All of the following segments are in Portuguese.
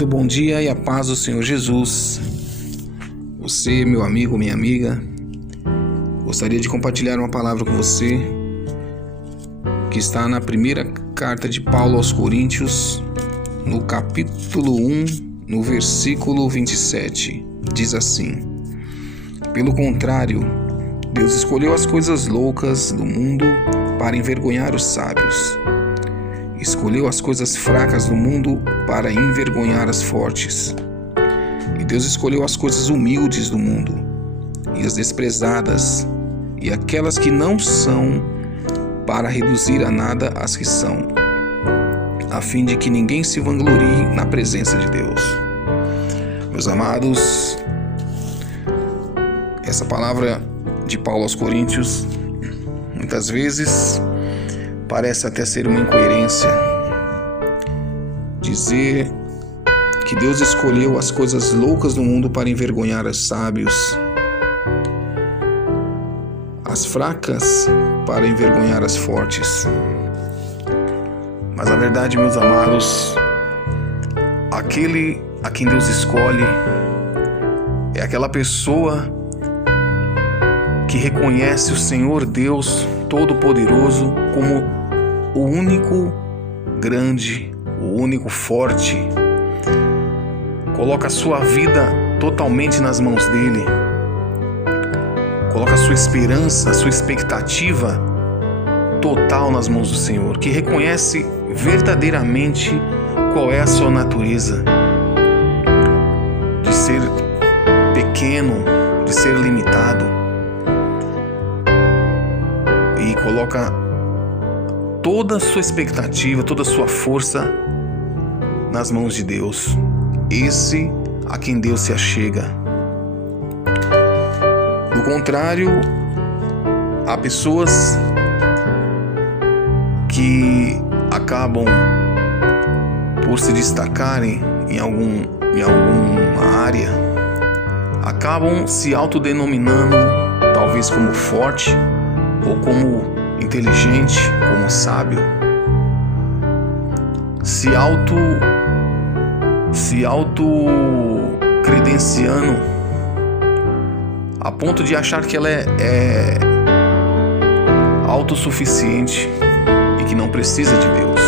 Muito bom dia e a paz do Senhor Jesus. Você, meu amigo, minha amiga, gostaria de compartilhar uma palavra com você que está na primeira carta de Paulo aos Coríntios, no capítulo 1, no versículo 27. Diz assim: Pelo contrário, Deus escolheu as coisas loucas do mundo para envergonhar os sábios. Escolheu as coisas fracas do mundo para envergonhar as fortes. E Deus escolheu as coisas humildes do mundo, e as desprezadas, e aquelas que não são, para reduzir a nada as que são, a fim de que ninguém se vanglorie na presença de Deus. Meus amados, essa palavra de Paulo aos Coríntios, muitas vezes, parece até ser uma incoerência. Dizer que Deus escolheu as coisas loucas do mundo para envergonhar os sábios, as fracas para envergonhar as fortes. Mas a verdade, meus amados, aquele a quem Deus escolhe é aquela pessoa que reconhece o Senhor Deus Todo-Poderoso como o único grande, o único forte. Coloca a sua vida totalmente nas mãos dele. Coloca a sua esperança, a sua expectativa total nas mãos do Senhor, que reconhece verdadeiramente qual é a sua natureza de ser pequeno, de ser limitado, e coloca toda a sua expectativa, toda a sua força nas mãos de Deus. Esse a quem Deus se achega. Do contrário, há pessoas que acabam por se destacarem em alguma área, acabam se autodenominando talvez como forte ou como inteligente, como sábio, se auto credenciando a ponto de achar que ela é autossuficiente e que não precisa de Deus.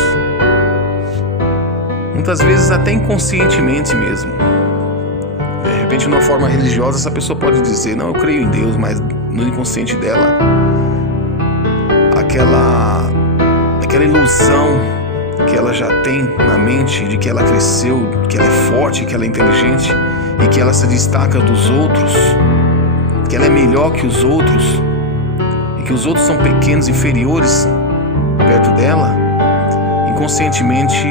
Muitas vezes até inconscientemente mesmo. De repente, de uma forma religiosa, essa pessoa pode dizer: não, eu creio em Deus, mas no inconsciente dela, aquela ilusão que ela já tem na mente de que ela cresceu, que ela é forte, que ela é inteligente e que ela se destaca dos outros, que ela é melhor que os outros e que os outros são pequenos, inferiores perto dela, inconscientemente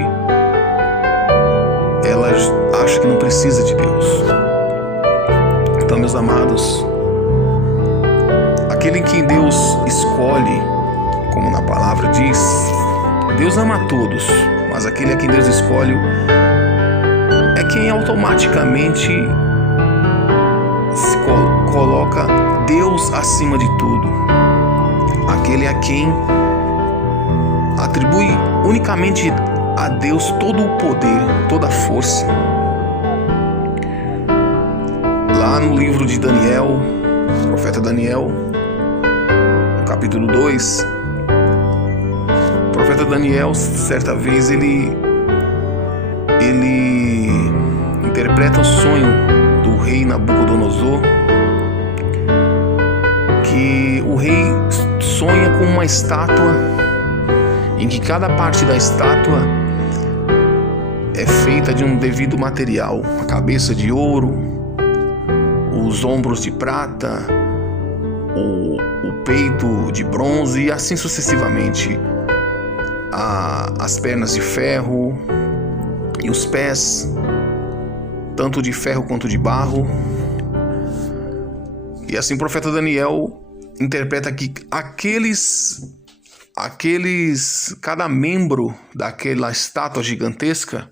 ela acha que não precisa de Deus. Então, meus amados, aquele em quem Deus escolhe, como na palavra diz, Deus ama a todos, mas aquele a quem Deus escolhe é quem automaticamente se coloca Deus acima de tudo. Aquele a quem atribui unicamente a Deus todo o poder, toda a força. Lá no livro de Daniel, profeta Daniel, no capítulo 2, o profeta Daniel, certa vez, ele interpreta o sonho do rei Nabucodonosor, que o rei sonha com uma estátua em que cada parte da estátua é feita de um devido material: a cabeça de ouro, os ombros de prata, o peito de bronze e assim sucessivamente. As pernas de ferro e os pés, tanto de ferro quanto de barro. E assim o profeta Daniel interpreta que cada membro daquela estátua gigantesca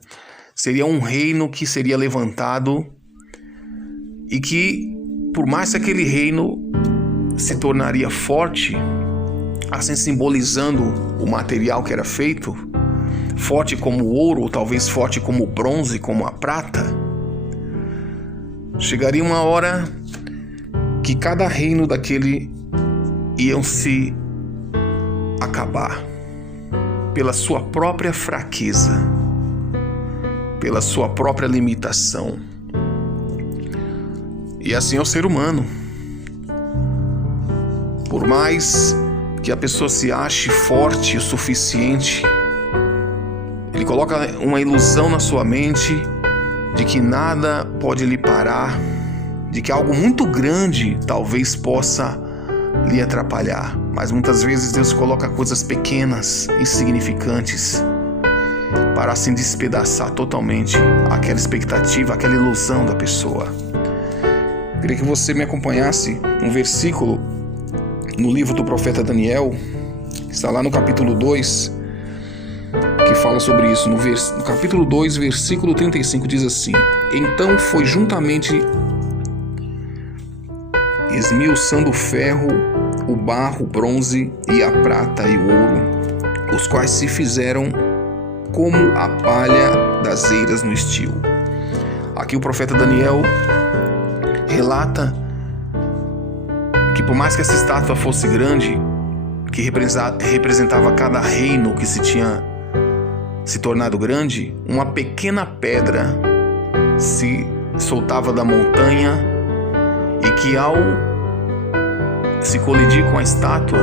seria um reino que seria levantado, e que, por mais que aquele reino se tornaria forte, assim simbolizando o material que era feito, forte como o ouro, ou talvez forte como o bronze, como a prata, chegaria uma hora que cada reino daquele iam se acabar pela sua própria fraqueza, pela sua própria limitação. E assim é o ser humano. Por mais que a pessoa se ache forte o suficiente, ele coloca uma ilusão na sua mente de que nada pode lhe parar, de que algo muito grande talvez possa lhe atrapalhar. Mas muitas vezes Deus coloca coisas pequenas, insignificantes, para assim despedaçar totalmente aquela expectativa, aquela ilusão da pessoa. Eu queria que você me acompanhasse um versículo no livro do profeta Daniel, que está lá no capítulo 2, que fala sobre isso. No capítulo 2, versículo 35, diz assim: Então foi juntamente esmiuçando o ferro, o barro, o bronze e a prata e o ouro, os quais se fizeram como a palha das eiras no estio. Aqui o profeta Daniel relata que por mais que essa estátua fosse grande, que representava cada reino que se tinha se tornado grande, uma pequena pedra se soltava da montanha e que ao se colidir com a estátua,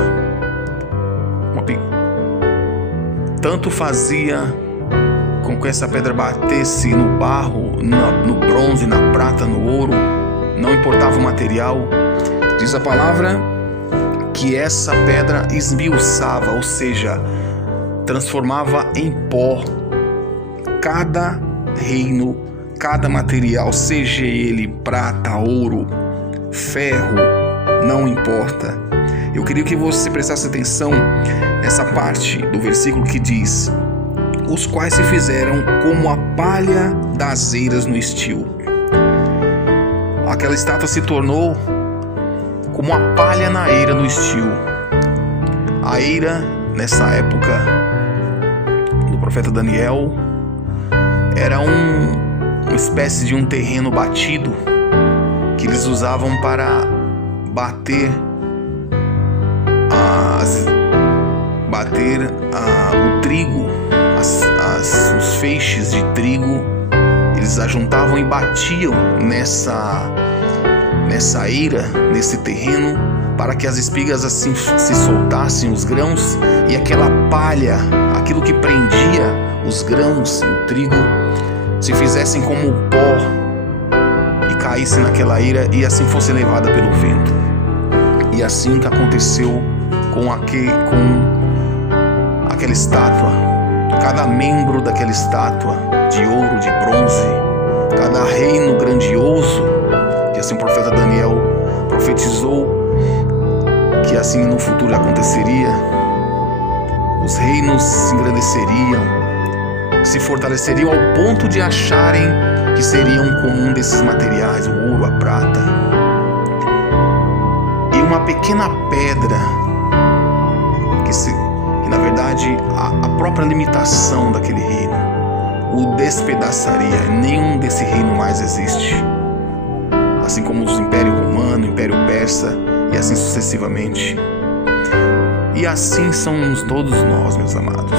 tanto fazia com que essa pedra batesse no barro, no bronze, na prata, no ouro, não importava o material. Diz a palavra que essa pedra esmiuçava, ou seja, transformava em pó cada reino, cada material, seja ele prata, ouro, ferro, não importa. Eu queria que você prestasse atenção nessa parte do versículo que diz: os quais se fizeram como a palha das eiras no estio. Aquela estátua se tornou como a palha na eira no estio. A eira, nessa época do profeta Daniel, era uma espécie de um terreno batido que eles usavam para bater o trigo, os feixes de trigo. Eles ajuntavam e batiam nessa eira, nesse terreno, para que as espigas assim se soltassem, os grãos, e aquela palha, aquilo que prendia os grãos e o trigo, se fizessem como pó e caísse naquela eira e assim fosse levada pelo vento. E assim que aconteceu com aquela estátua. Cada membro daquela estátua de ouro, de bronze, cada reino grandioso, que assim o profeta Daniel profetizou que assim no futuro aconteceria. Os reinos se engrandeceriam, se fortaleceriam ao ponto de acharem que seriam comum desses materiais, o ouro, a prata. E uma pequena pedra, que na verdade a própria limitação daquele reino o despedaçaria. Nenhum desse reino mais existe. Assim como os Império Romano, Império Persa e assim sucessivamente. E assim somos todos nós, meus amados.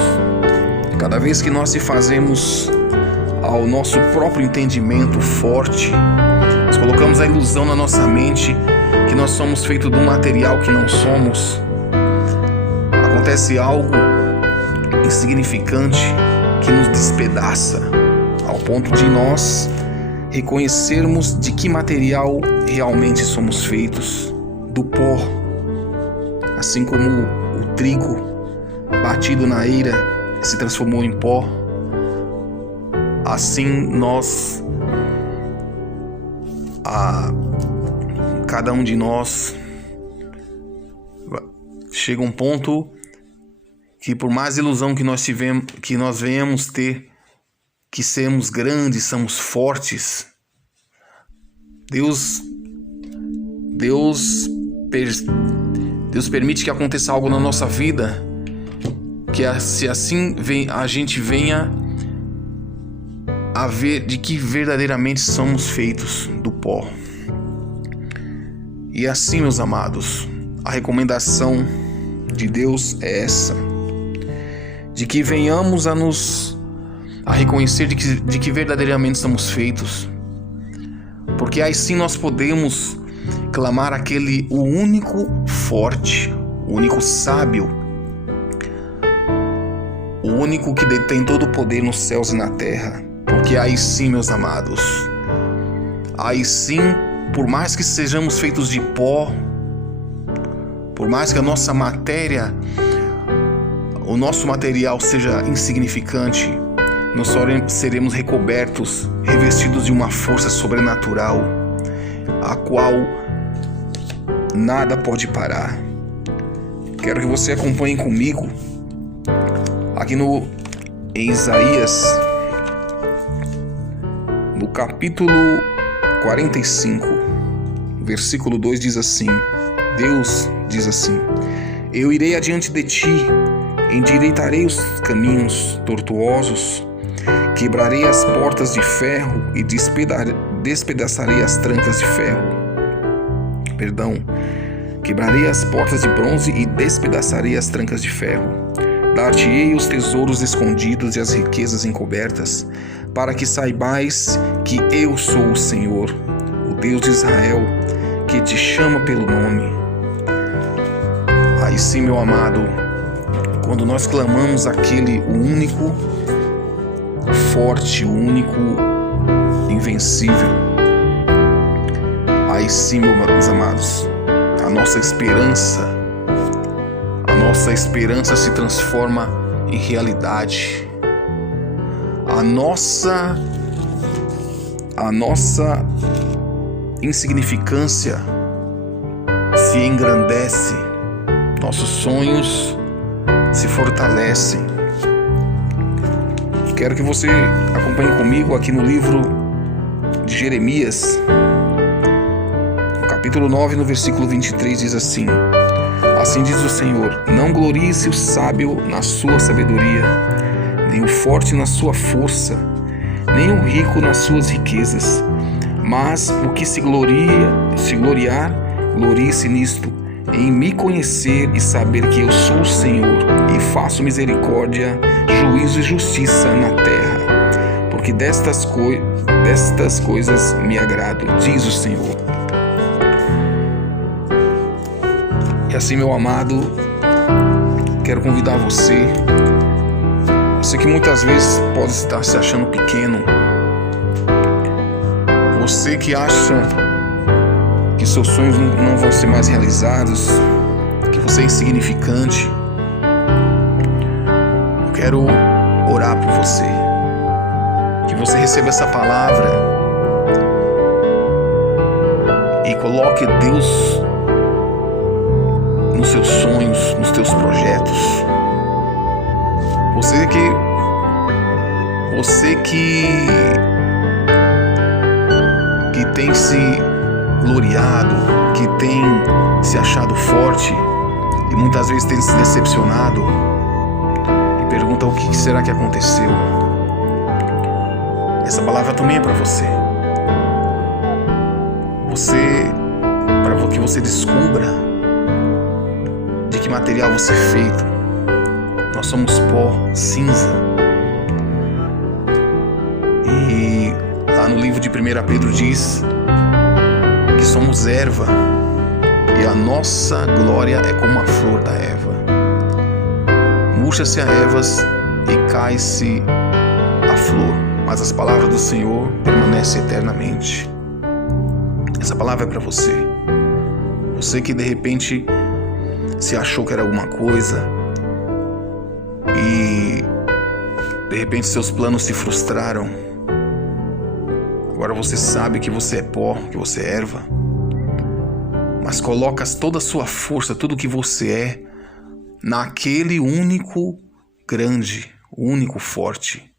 Cada vez que nós se fazemos ao nosso próprio entendimento forte, nós colocamos a ilusão na nossa mente que nós somos feitos de um material que não somos, acontece algo insignificante que nos despedaça, ao ponto de nós reconhecermos de que material realmente somos feitos, do pó. Assim como o trigo batido na eira se transformou em pó, assim nós, cada um de nós, chega um ponto que por mais ilusão que nós venhamos ter, que sermos grandes, somos fortes, Deus permite que aconteça algo na nossa vida que se assim a gente venha a ver de que verdadeiramente somos feitos do pó. E assim, meus amados, a recomendação de Deus é essa, de que venhamos a reconhecer de que verdadeiramente somos feitos, porque aí sim nós podemos clamar o único forte, o único sábio, o único que detém todo o poder nos céus e na terra. Porque aí sim, meus amados, aí sim, por mais que sejamos feitos de pó, por mais que a nossa matéria, o nosso material seja insignificante, nós seremos recobertos, revestidos de uma força sobrenatural, a qual nada pode parar. Quero que você acompanhe comigo aqui em Isaías, no capítulo 45, versículo 2 diz assim: Deus diz assim: Eu irei adiante de ti, endireitarei os caminhos tortuosos, quebrarei as portas de ferro e despedaçarei as trancas de ferro. Quebrarei as portas de bronze e despedaçarei as trancas de ferro. Dar-te-ei os tesouros escondidos e as riquezas encobertas, para que saibais que eu sou o Senhor, o Deus de Israel, que te chama pelo nome. Aí sim, meu amado, quando nós clamamos o único forte, o único invencível, aí sim, meus amados, a nossa esperança se transforma em realidade. A nossa insignificância se engrandece, nossos sonhos se fortalecem. Quero que você acompanhe comigo aqui no livro de Jeremias, no capítulo 9, no versículo 23, diz assim: Assim diz o Senhor: Não glorie-se o sábio na sua sabedoria, nem o forte na sua força, nem o rico nas suas riquezas. Mas o que se gloriar, glorie-se nisto, em me conhecer e saber que eu sou o Senhor, e faço misericórdia, juízo e justiça na terra, porque destas coisas me agrado, diz o Senhor. E assim, meu amado, quero convidar você que muitas vezes pode estar se achando pequeno, você que acha que seus sonhos não vão ser mais realizados, que você é insignificante, eu quero orar por você, que você receba essa palavra e coloque Deus nos seus sonhos, nos teus projetos. Você que tem se gloriado, que tem se achado forte e muitas vezes tem se decepcionado e pergunta o que será que aconteceu. Essa palavra também é para você. Para que você descubra de que material você é feito. Nós somos pó, cinza. E lá no livro de 1 Pedro diz que somos erva e a nossa glória é como a flor da erva. Murcha-se a ervas e cai-se a flor, mas as palavras do Senhor permanecem eternamente. Essa palavra é para você. Você que de repente se achou que era alguma coisa e de repente seus planos se frustraram. Agora você sabe que você é pó, que você é erva, mas colocas toda a sua força, tudo que você é, naquele único grande, único forte.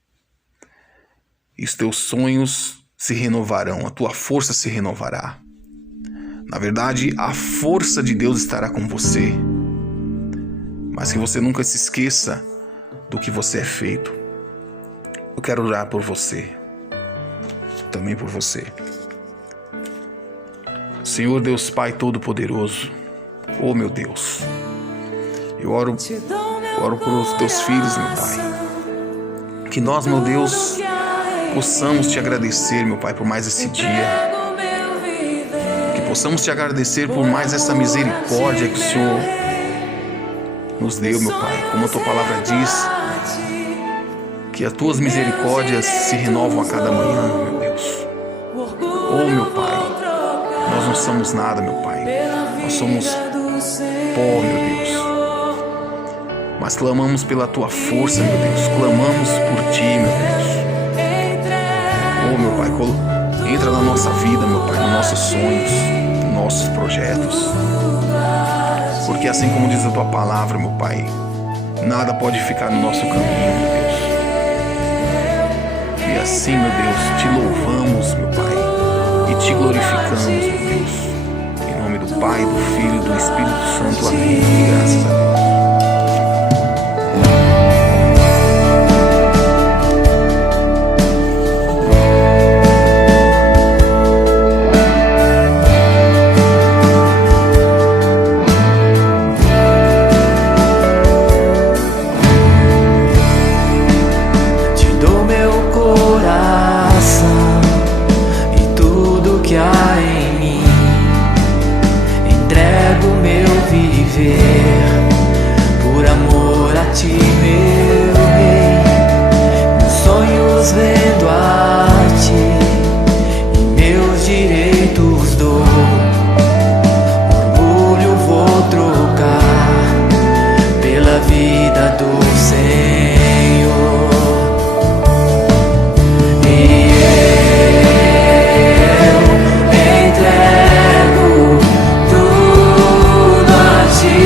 E os teus sonhos se renovarão, a tua força se renovará. Na verdade, a força de Deus estará com você. Mas que você nunca se esqueça do que você é feito. Eu quero orar por você, também por você. Senhor Deus Pai Todo-Poderoso, oh meu Deus, eu oro por teus filhos, meu Pai. Que nós, meu Deus, possamos te agradecer, meu Pai, por mais esse dia. Que possamos te agradecer por mais essa misericórdia que o Senhor nos deu, meu Pai. Como a tua palavra diz, que as tuas misericórdias se renovam a cada manhã, meu Deus. Oh, meu Pai, nós não somos nada, meu Pai. Nós somos pó, meu Deus. Mas clamamos pela tua força, meu Deus. Clamamos por ti, meu Deus. Oh, meu Pai, entra na nossa vida, meu Pai, nos nossos sonhos, nos nossos projetos. Porque assim como diz a tua palavra, meu Pai, nada pode ficar no nosso caminho, meu Deus. E assim, meu Deus, te louvamos, meu Pai, e te glorificamos, meu Deus. Em nome do Pai, do Filho e do Espírito Santo. Amém. E graças a Deus. Por amor a ti, meu rei, meus sonhos vendo a ti e meus direitos dou. Orgulho vou trocar pela vida do Senhor. E eu entrego tudo a ti.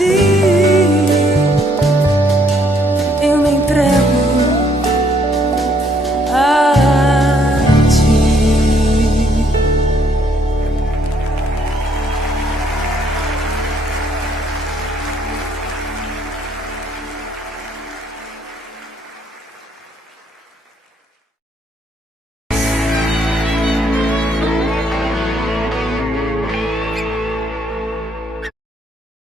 ti.